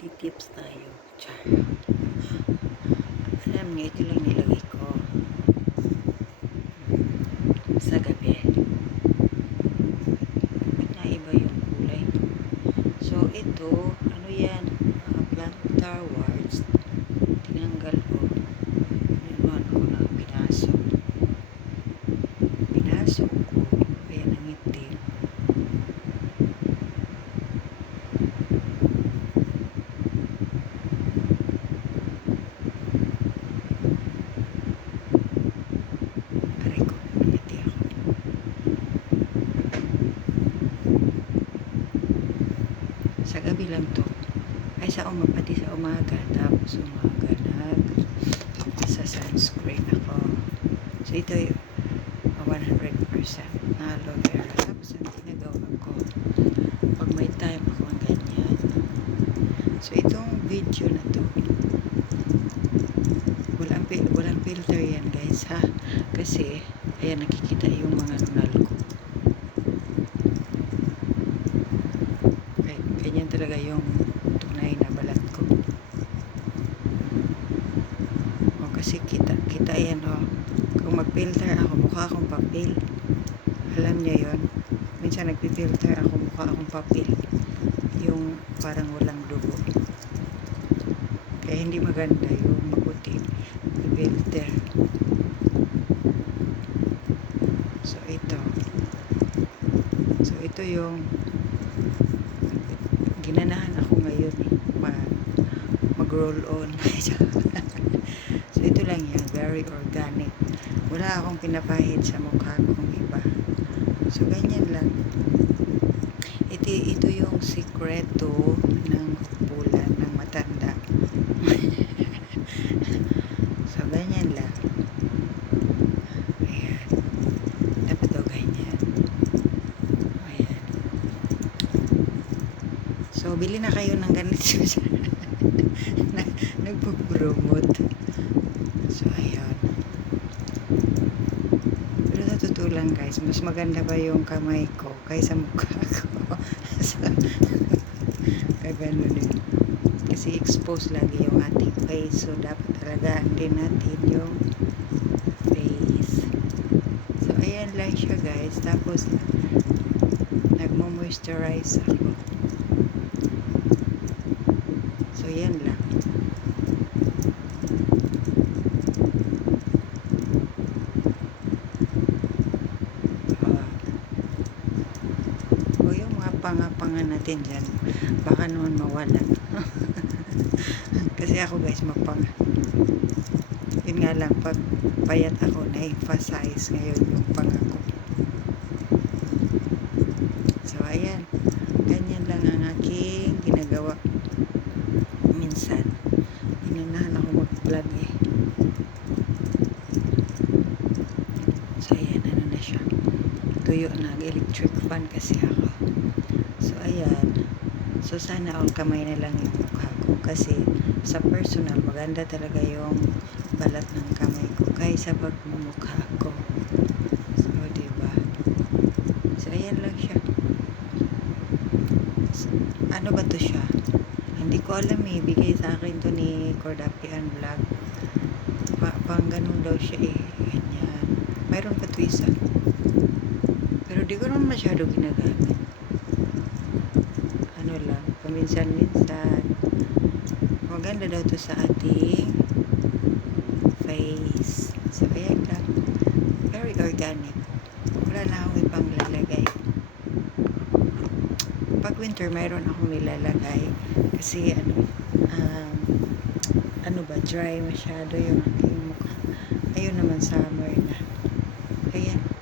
Titips tayo. Char. Alam niyo, ito lang nilagay ko. Sa gabi. Naiba yung kulay? So, ito, ano yan? Uh, plantar warts. Tinanggal ko. Inuan ko na pinasok. Pinasok ko. Kaya nangitim. Aray ko, nangiti ako. Sa gabi lang to. Ay, sa uma, pati sa umaga. Tapos umaga nag sa sunscreen ako. So, ito yung uh, 100% na aloe vera. Tapos, ang ginagawa ko, pag may time ako ang ganyan. So, itong video na to, walang, walang filter yan guys ha. Kasi, ayan nakikita yung mga nunal ko. Kaya, ganyan talaga yung tunay na balat ko. O kasi kita, kita yan o. Kung mag-filter ako, mukha akong papel. Alam niyo yon Minsan nagpi-filter ako, mukha akong papel. Yung parang walang dugo. Kaya hindi maganda yung maputi. Filter. So, ito. So, ito yung ginanahan ako ngayon eh. Ma mag-roll on. so, ito lang yan. Very organic. Wala akong pinapahid sa mukha kong iba. So, ganyan lang. Ito, ito yung sikreto ng bulan ng matanda. so, ganyan lang. Ayan. Dapat daw ganyan. Ayan. So, bili na kayo ng ganito. Nag- Nagpo-promote. So, ayan. Pero sa totoo lang guys, mas maganda pa yung kamay ko kaysa mukha ko. so, kagano din. Kasi expose lagi yung ating face. So, dapat talagaan din natin yung face. So, ayan lang siya guys. Tapos, nagmo-moisturize ako. So, yan lang. Ah. o yung mga panga-panga natin dyan, baka naman mawala. Kasi ako guys, mapanga. Yun nga lang, pag payat ako, na-emphasize ngayon yung panga ko. So, ayan. Ganyan lang ang aking ginagawa. Minsan, inunahan ako mag-vlog eh. So, ayan, ano na siya. Tuyo na, electric fan kasi ako. So, ayan. So, sana all kamay na lang yung mukha ko. Kasi, sa personal, maganda talaga yung balat ng kamay ko kaysa pagmumukha ko. So, diba? So, ayan lang siya. So, ano ba to siya? Hindi ko alam eh. Bigay sa akin to ni Cordapian Vlog. Pa pang ganun daw siya eh. Ganyan. Mayroon pa to. Pero di ko naman masyado ginagamit. Ano lang. Paminsan-minsan. Maganda daw to sa ating face. So, ayan lang. Very organic. Wala na akong ibang lalagay. Winter, mayroon akong nilalagay. Kasi, ano, um, ano ba, dry masyado yung aking mukha. Ayun naman, summer na. Ayan.